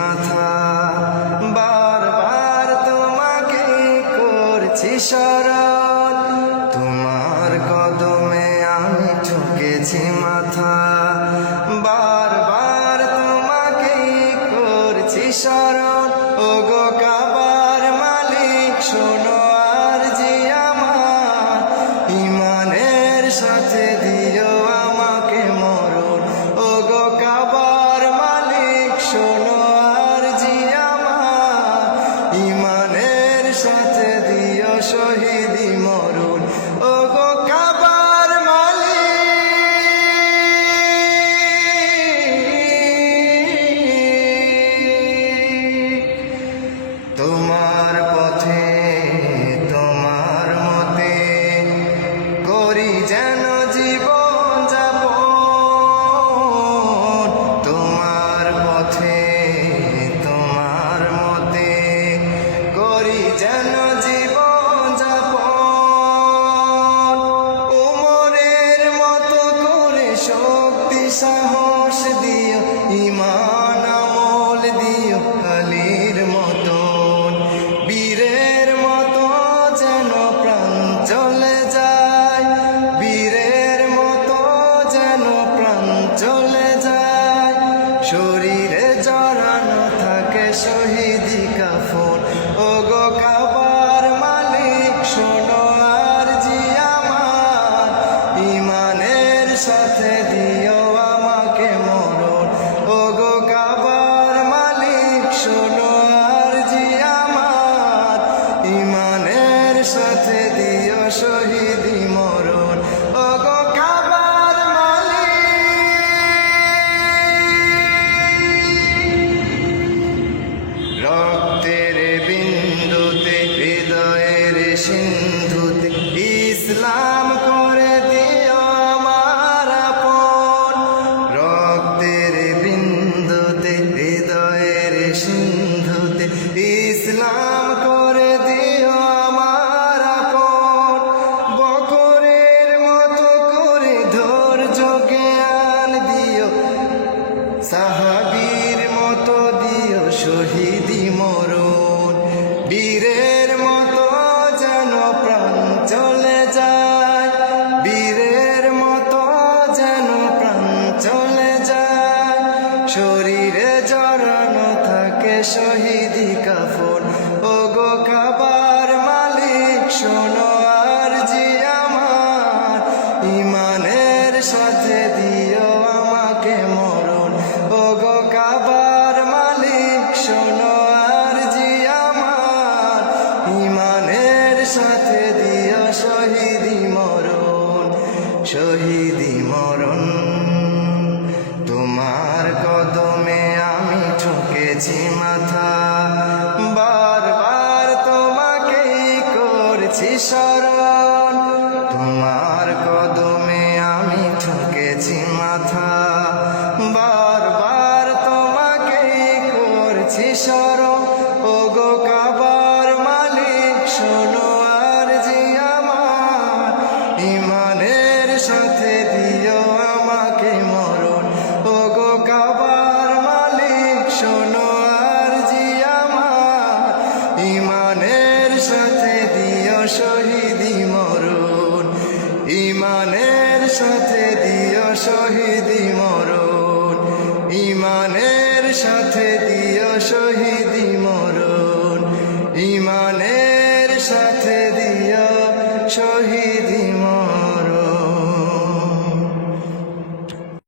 মাথা। বারবার তোমাকে করছি শরণ তোমার কদমে আমি ঠকেছি মাথা। বারবার তোমাকে করছি শরণ ও গো কাবার মালিক, শোনো শরীরে জড়ানো থাকে শহীদি কাফন। ও গো কাবার মালিক, শোনো আর জি আমার। ইমানের সাথে দিও আমাকে মরণ। ও গো কাবার মালিক, শোনো আর জি আমার। ইমানের সাথে দিও শহীদি মরণ। ইসলাম করে দিও আমার আপন। রক্তের বিন্দুতে, হৃদয়ের সিন্ধুতে ইসলাম করে দিও আমার আপন। বকরের মতো করে ধৈর্য জ্ঞান দিও। সাহাবীর মতো দিও শহীদি মরণ। বীরের শরীরে জড়ানো থাকে শহীদি ঠকেছি মাথা। বারবার তোমাকেই করছি স্মরণ। তোমার কদমে আমি ঠকেছি মাথা। বারবার তোমাকেই করছি স্মরণ। ও কাবার মালিক, শোনো আর জি আমার। ইমানের সাথে ইমানের সাথে দিও শহীদি মরণ। ইমানের সাথে দিও শহীদি মরণ। ইমানের সাথে দিও শহীদি মরণ। ইমানের সাথে দিও শহীদ